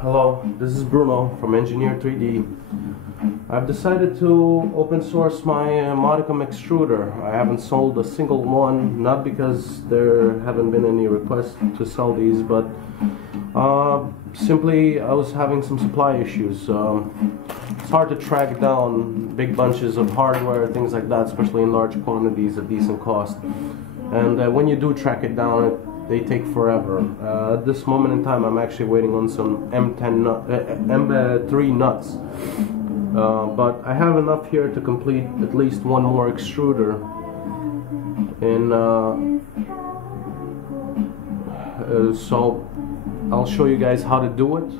Hello, this is Bruno from Engineer 3D. I've decided to open source my Modicum extruder. I haven't sold a single one, not because there haven't been any requests to sell these, but simply I was having some supply issues. It's hard to track down big bunches of hardware, things like that, especially in large quantities at decent cost. And when you do track it down, they take forever. At this moment in time, I'm actually waiting on some M3 nuts. But I have enough here to complete at least one more extruder. So I'll show you guys how to do it.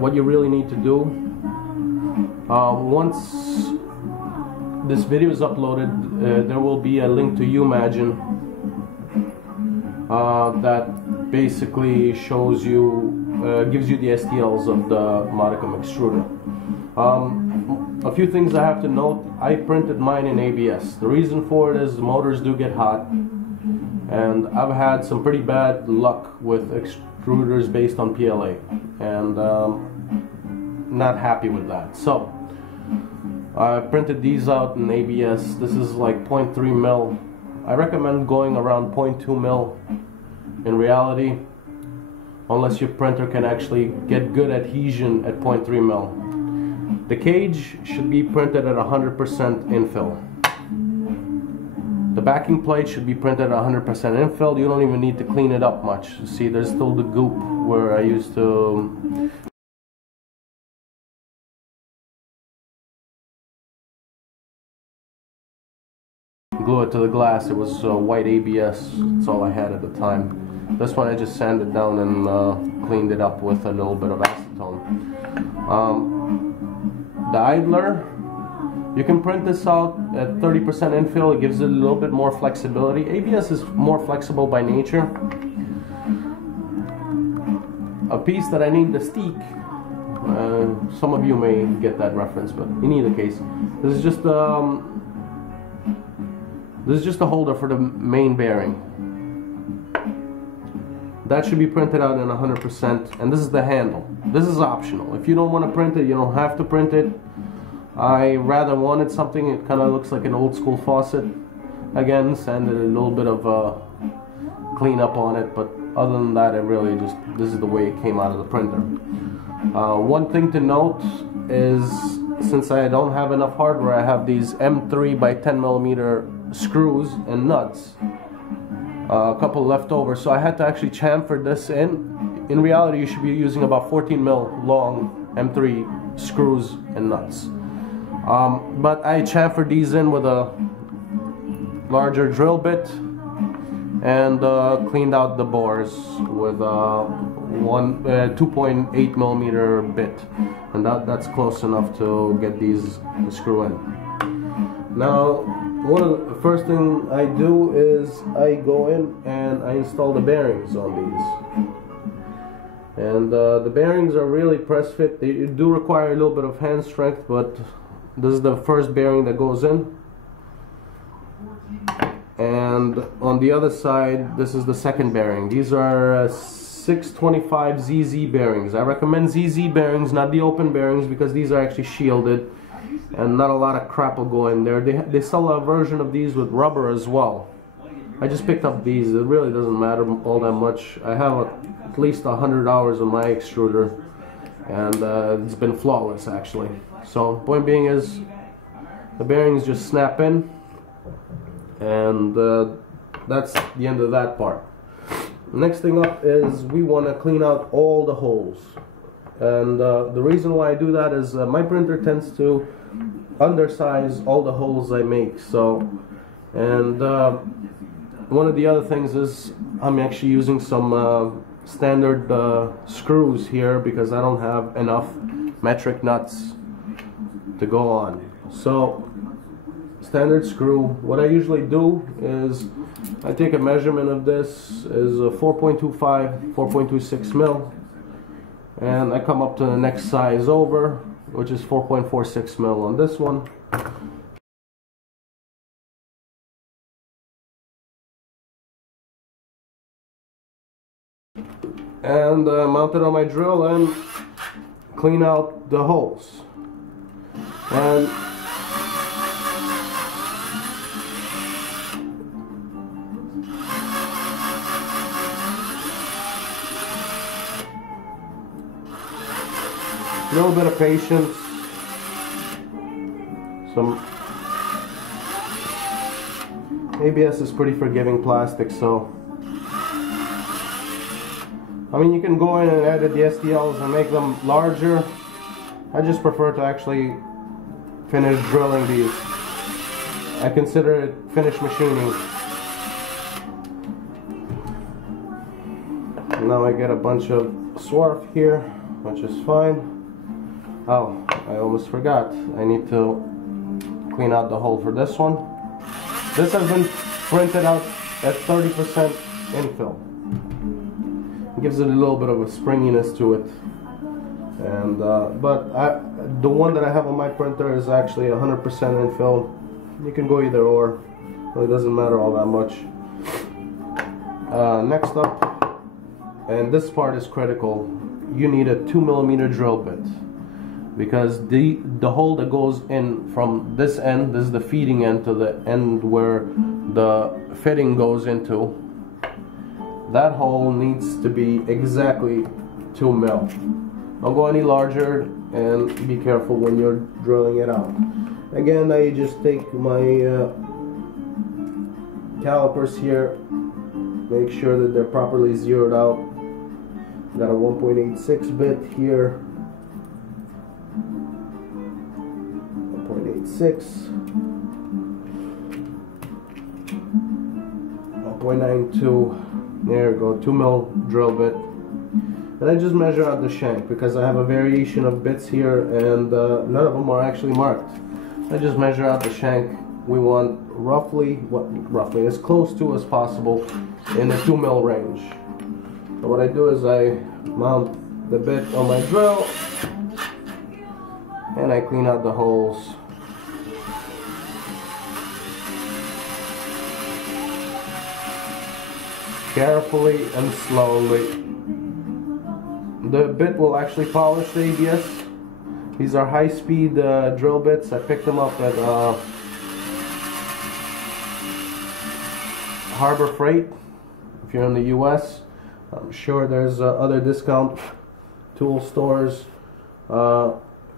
What you really need to do, once this video is uploaded, there will be a link to Umagine that basically shows you, gives you the STLs of the Modicum extruder. A few things I have to note: I printed mine in ABS. The reason for it is the motors do get hot, and I've had some pretty bad luck with extruders based on PLA, and not happy with that. So I printed these out in ABS. This is like 0.3 mil. I recommend going around 0.2 mil in reality, unless your printer can actually get good adhesion at 0.3 mil. The cage should be printed at 100% infill. The backing plate should be printed at 100% infill. You don't even need to clean it up much. See, there's still the goop where I used to glue it to the glass. It was white ABS. That's all I had at the time. This one I just sanded down and cleaned it up with a little bit of acetone. The idler, you can print this out at 30% infill. It gives it a little bit more flexibility. ABS is more flexible by nature. A piece that I named the steak, some of you may get that reference, but in either case, this is just a holder for the main bearing. That should be printed out in 100%, and this is the handle. This is optional. If you don't want to print it, you don't have to print it. I rather wanted something, it kind of looks like an old school faucet. Again, sanded a little bit of cleanup on it, but other than that, it really just, this is the way it came out of the printer. One thing to note is, since I don't have enough hardware, I have these M3 by 10 millimeter screws and nuts. A couple left over, so I had to actually chamfer this in. In reality, you should be using about 14 mil long M3 screws and nuts. But I chamfered these in with a larger drill bit and cleaned out the bores with a 2.8 millimeter bit, and that's close enough to get these to screw in. Now, one of the first thing I do is I go in and I install the bearings on these. And the bearings are really press fit. They do require a little bit of hand strength, but this is the first bearing that goes in. And on the other side, this is the second bearing. These are 625 ZZ bearings. I recommend ZZ bearings, not the open bearings, because these are actually shielded and not a lot of crap will go in there. They sell a version of these with rubber as well. I just picked up these. It really doesn't matter all that much. I have at least 100 hours on my extruder, and it's been flawless actually. So point being is, the bearings just snap in, and that's the end of that part. Next thing up is we want to clean out all the holes. And the reason why I do that is my printer tends to undersize all the holes I make. So, and one of the other things is I'm actually using some standard screws here because I don't have enough metric nuts to go on. So, standard screw. What I usually do is I take a measurement of this is 4.25, 4.26 mil. And I come up to the next size over, which is 4.46 mil on this one. and mount it on my drill and clean out the holes. And a little bit of patience. Some ABS is pretty forgiving plastic, so I mean, you can go in and edit the STLs and make them larger. I just prefer to actually finish drilling these. I consider it finished machining. Now I get a bunch of swarf here, which is fine. Oh, I almost forgot. I need to clean out the hole for this one. This has been printed out at 30% infill. It gives it a little bit of a springiness to it. And but the one that I have on my printer is actually 100% infill. You can go either or. It doesn't matter all that much. Next up, and this part is critical, you need a 2mm drill bit, because the hole that goes in from this end, this is the feeding end, to the end where the fitting goes into, that hole needs to be exactly 2mm. Don't go any larger, and be careful when you're drilling it out. Again, I just take my calipers here, make sure that they're properly zeroed out. Got a 1.86 bit here, 1.86, 1.92. There we go, 2mm drill bit. And I just measure out the shank because I have a variation of bits here, and none of them are actually marked. I just measure out the shank. We want roughly as close to as possible in the 2mm range. So what I do is I mount the bit on my drill and I clean out the holes. Carefully and slowly. The bit will actually polish the ABS. These are high-speed drill bits. I picked them up at Harbor Freight. If you're in the US, I'm sure there's other discount tool stores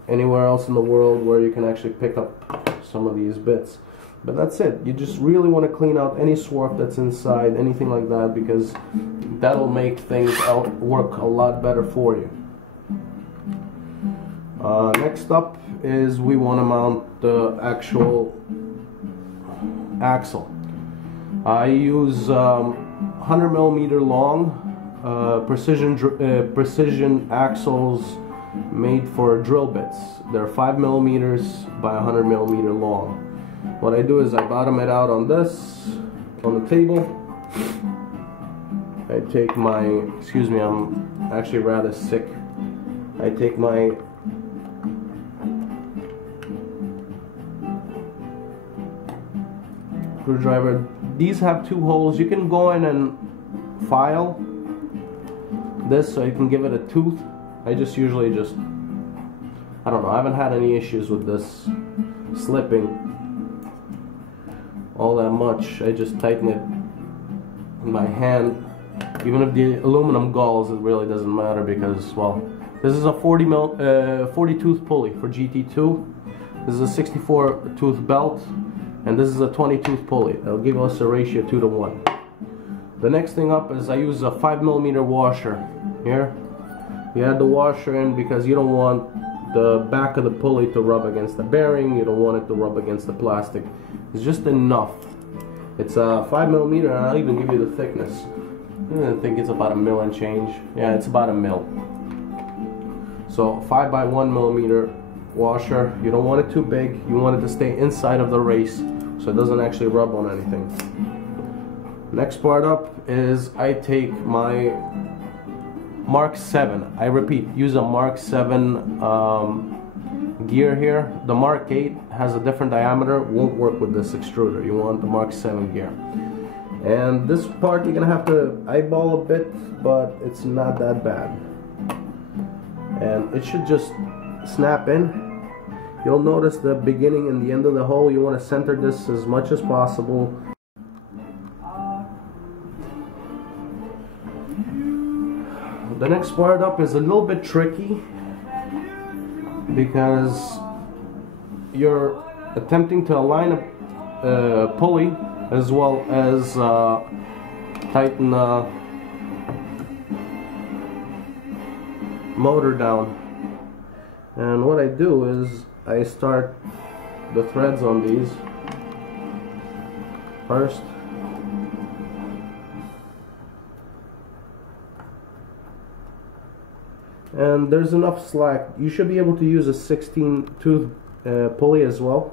anywhere else in the world where you can actually pick up some of these bits. But that's it. You just really want to clean out any swarf that's inside, anything like that, because that'll make things work a lot better for you. Next up is we want to mount the actual axle. I use 100mm long precision axles made for drill bits. They're 5mm by 100mm long. What I do is I bottom it out on the table. I take my, excuse me, I'm actually rather sick. I take my screwdriver. These have 2 holes. You can go in and file this so you can give it a tooth. I just usually I don't know, I haven't had any issues with this slipping all that much. I just tighten it in my hand. Even if the aluminum galls, it really doesn't matter because, well, this is a 40 tooth pulley for GT2. This is a 64 tooth belt, and this is a 20 tooth pulley. That'll give us a ratio 2:1. The next thing up is I use a 5mm washer. Here, you add the washer in because you don't want the back of the pulley to rub against the bearing. You don't want it to rub against the plastic. It's just enough. It's a 5mm, and I'll even give you the thickness. I think it's about 1 mil and change. Yeah, it's about 1 mil. So 5 by 1mm washer. You don't want it too big. You want it to stay inside of the race so it doesn't actually rub on anything. Next part up is I take my Mark 7. I repeat, use a Mark 7 gear here. The Mark 8 has a different diameter, won't work with this extruder. You want the Mark 7 gear. And this part you're gonna have to eyeball a bit, but it's not that bad. And it should just snap in. You'll notice the beginning and the end of the hole. You want to center this as much as possible. The next part up is a little bit tricky because you're attempting to align a pulley as well as tighten the motor down. And what I do is I start the threads on these first. And there's enough slack. You should be able to use a 16 tooth pulley as well.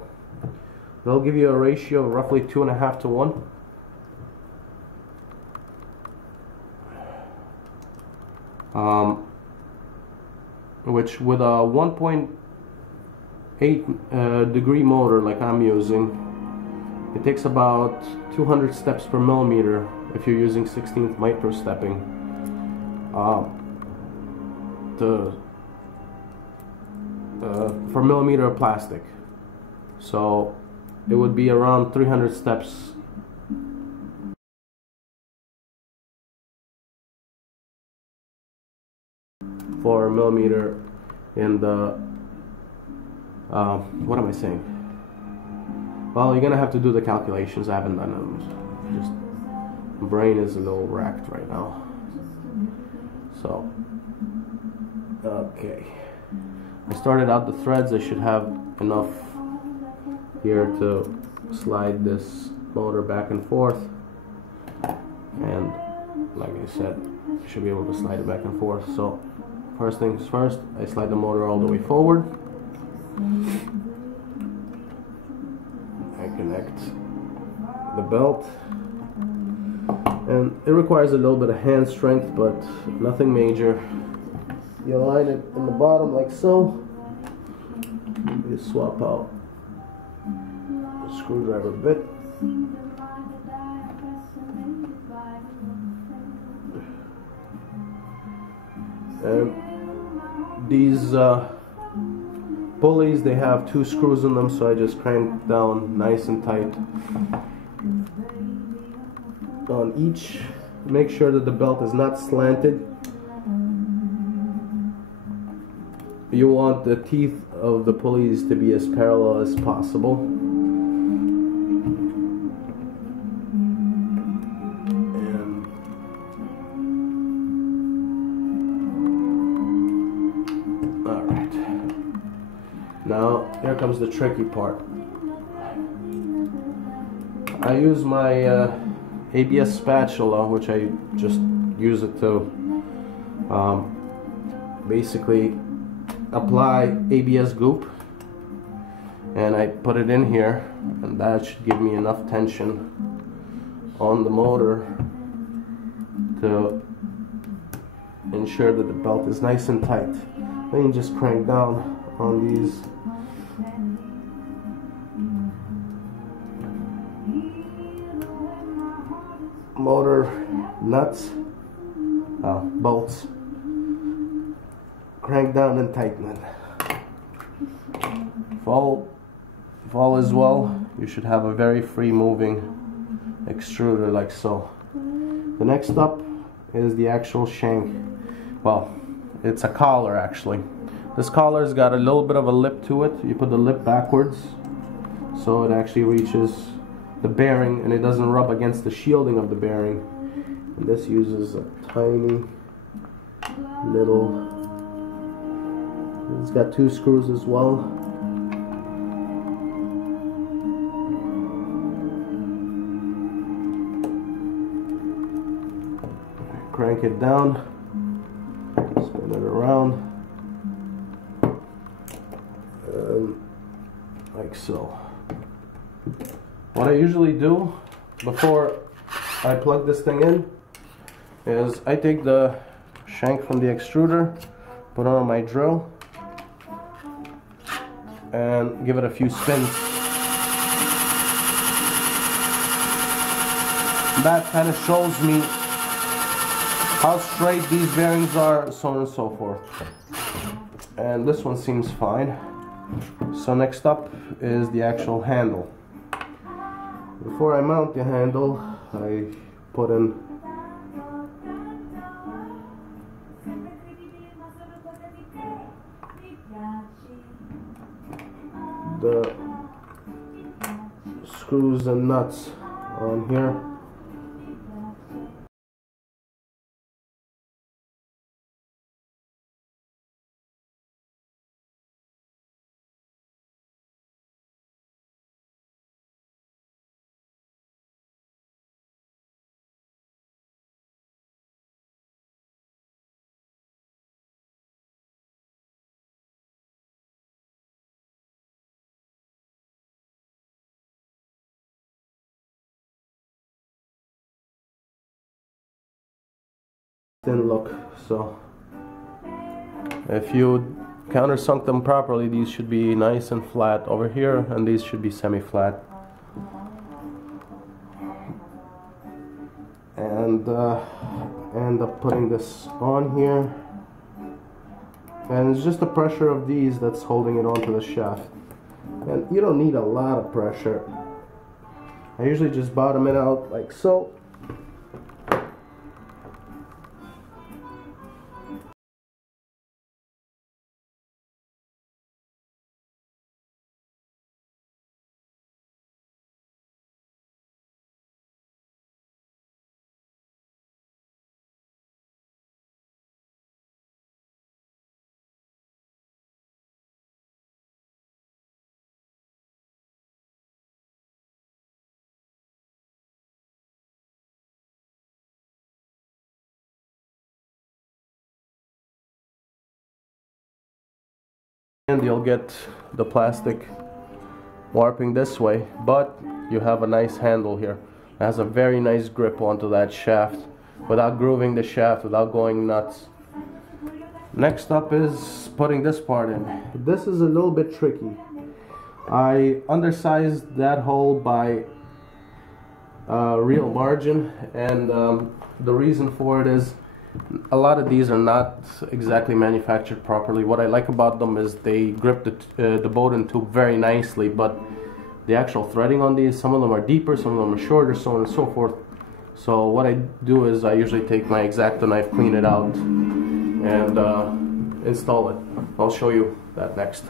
They'll give you a ratio of roughly 2.5 to 1. Which with a 1.8 degree motor like I'm using, it takes about 200 steps per millimeter if you're using 16th micro stepping for millimeter of plastic. So it would be around 300 steps for a millimeter in the what am I saying? Well, you're gonna have to do the calculations. I haven't done them. Just my brain is a little wrecked right now. So okay, I started out the threads. I should have enough here to slide this motor back and forth, and like I said, I should be able to slide it back and forth. So first things first, I slide the motor all the way forward. I connect the belt, and it requires a little bit of hand strength, but nothing major. You align it in the bottom like so. You swap out the screwdriver bit. And these pulleys, they have 2 screws in them, so I just crank down nice and tight on each. Make sure that the belt is not slanted. You want the teeth of the pulleys to be as parallel as possible. And alright. Now here comes the tricky part. I use my ABS spatula, which I just use it to basically apply ABS goop, and I put it in here, and that should give me enough tension on the motor to ensure that the belt is nice and tight. Then you just crank down on these motor nuts, bolts. Crank down and tighten it. If all is well, you should have a very free moving extruder like so. The next up is the actual shank. Well, it's a collar actually. This collar's got a little bit of a lip to it. You put the lip backwards so it actually reaches the bearing and it doesn't rub against the shielding of the bearing. And this uses a tiny little, it's got 2 screws as well. Crank it down, spin it around, like so. What I usually do before I plug this thing in is I take the shank from the extruder, put on my drill, and give it a few spins. That kind of shows me how straight these bearings are, so on and so forth. And this one seems fine. So next up is the actual handle. Before I mount the handle, I put in the screws and nuts on here. Didn't look, so if you countersunk them properly, these should be nice and flat over here, and these should be semi-flat. And end up putting this on here, and it's just the pressure of these that's holding it onto the shaft. And you don't need a lot of pressure. I usually just bottom it out like so. And you'll get the plastic warping this way, but you have a nice handle here. It has a very nice grip onto that shaft without grooving the shaft, without going nuts. Next up is putting this part in. This is a little bit tricky. I undersized that hole by real margin, and the reason for it is a lot of these are not exactly manufactured properly. What I like about them is they grip the Bowden tube very nicely, but the actual threading on these, some of them are deeper, some of them are shorter, so on and so forth. So what I do is I usually take my X-Acto knife, clean it out, and install it. I'll show you that next.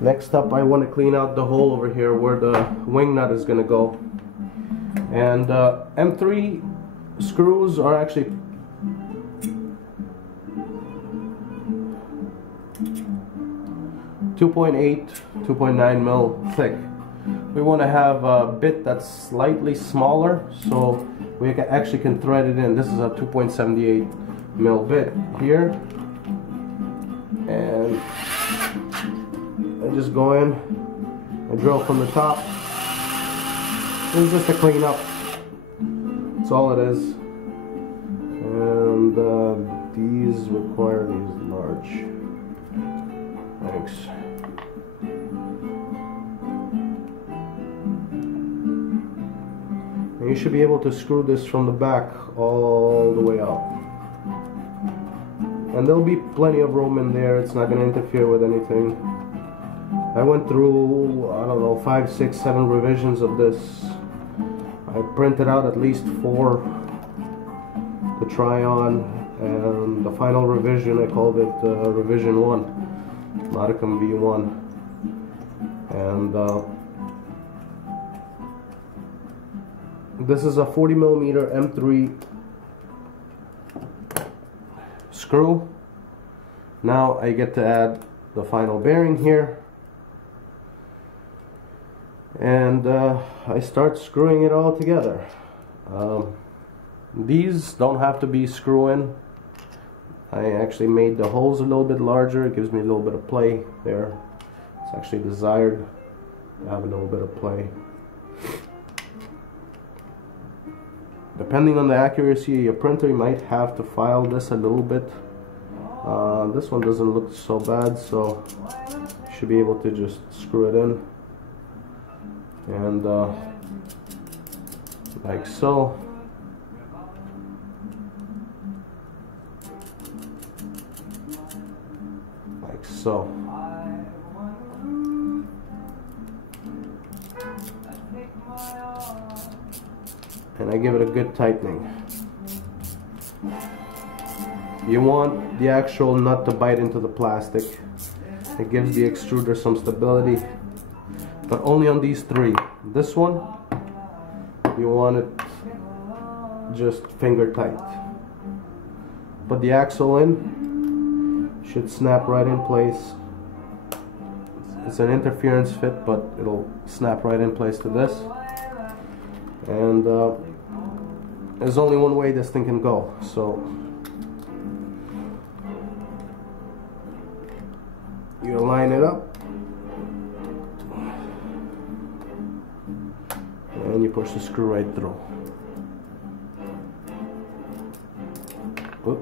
Next up, I want to clean out the hole over here where the wing nut is going to go. And M3 screws are actually .2.9 mil thick. We want to have a bit that's slightly smaller, so we actually can thread it in. This is a 2.78 mil bit here, and I just go in and drill from the top. It's just a clean up. That's all it is. And these require these large. Thanks. And you should be able to screw this from the back all the way out. And there'll be plenty of room in there. It's not going to interfere with anything. I went through, I don't know, 5, 6, 7 revisions of this. I printed out at least 4 to try on, and the final revision, I called it revision 1, Modicum V1. And this is a 40mm M3 screw. Now I get to add the final bearing here. And I start screwing it all together. These don't have to be screw-in. I actually made the holes a little bit larger. It gives me a little bit of play there. It's actually desired to have a little bit of play. Depending on the accuracy of your printer, you might have to file this a little bit. This one doesn't look so bad, so should be able to just screw it in, and like so. Like so. And I give it a good tightening. You want the actual nut to bite into the plastic. It gives the extruder some stability, but only on these three. This one, you want it just finger tight. Put the axle in, should snap right in place. It's an interference fit, but it'll snap right in place to this. And there's only one way this thing can go, so you line it up and you push the screw right through. Oop.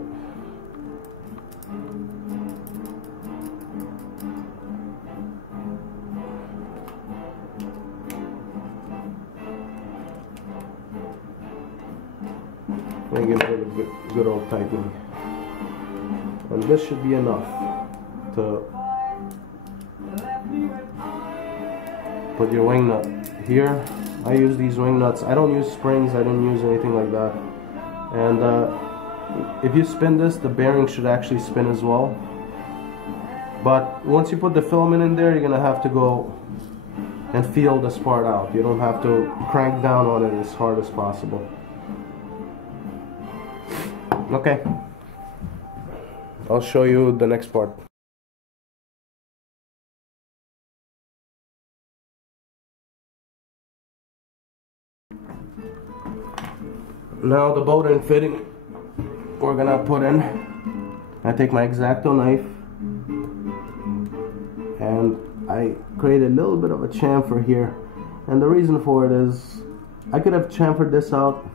And give it a good old tightening. And this should be enough to put your wing nut here. I use these wing nuts. I don't use springs, I don't use anything like that. And if you spin this, the bearing should actually spin as well. But once you put the filament in there, you're gonna have to go and feel this part out. You don't have to crank down on it as hard as possible. Okay, I'll show you the next part. Now the bolt and fitting we're gonna put in. I take my X-Acto knife and I create a little bit of a chamfer here, and the reason for it is I could have chamfered this out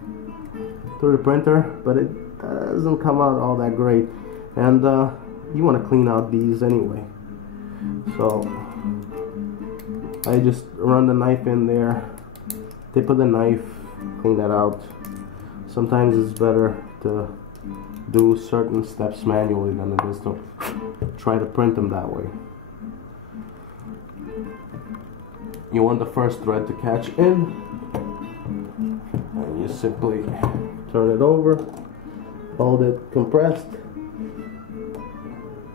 through the printer, but it doesn't come out all that great, and you want to clean out these anyway. So I just run the knife in there, tip of the knife, clean that out. Sometimes it's better to do certain steps manually than it is to try to print them that way. You want the first thread to catch in, and you simply turn it over, hold it compressed,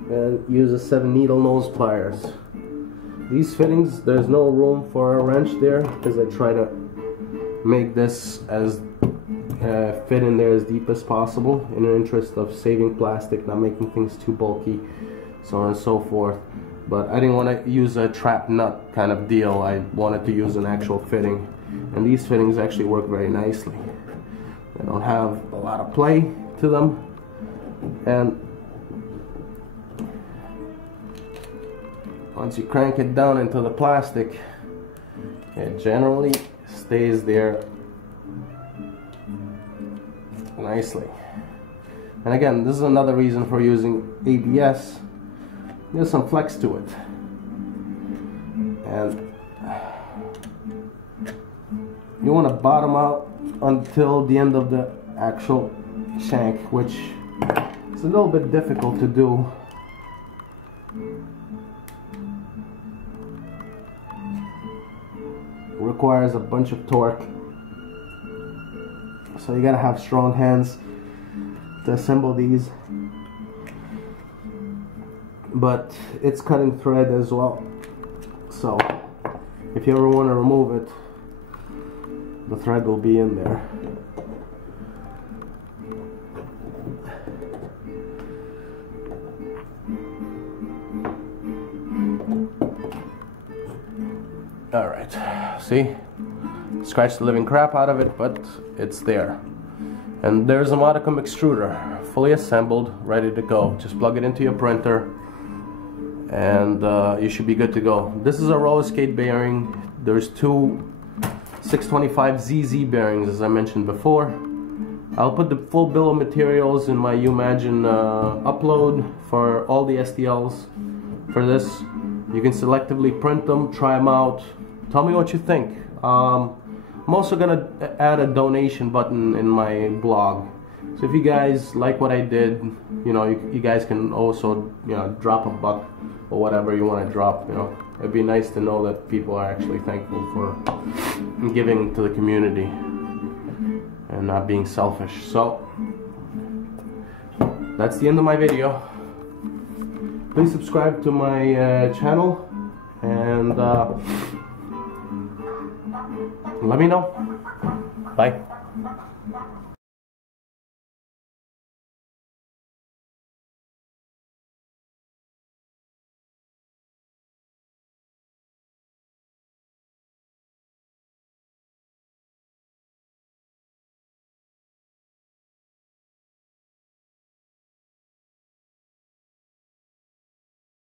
and use a 7 needle nose pliers. These fittings, there's no room for a wrench there because I try to make this as fit in there as deep as possible in the interest of saving plastic, not making things too bulky, so on and so forth. But I didn't want to use a trap nut kind of deal. I wanted to use an actual fitting, and these fittings actually work very nicely. They don't have a lot of play to them, and once you crank it down into the plastic, it generally stays there nicely. And again, this is another reason for using ABS. There's some flex to it, and you want to bottom out until the end of the actual shank, which is a little bit difficult to do. It requires a bunch of torque, so you gotta have strong hands to assemble these. But it's cutting thread as well, so if you ever want to remove it, the thread will be in there. Alright, see? Scratched the living crap out of it, but it's there. And there's a Modicum extruder, fully assembled, ready to go. Just plug it into your printer, and you should be good to go. This is a roller skate bearing. There's two 625 ZZ bearings, as I mentioned before. I'll put the full bill of materials in my Umagine upload for all the STLs for this. You can selectively print them, try them out. Tell me what you think. I'm also gonna add a donation button in my blog. So if you guys like what I did, you know, you guys can also, you know, drop a buck or whatever you want to drop. You know, it'd be nice to know that people are actually thankful for giving to the community and not being selfish. So that's the end of my video. Please subscribe to my channel and let me know. Bye.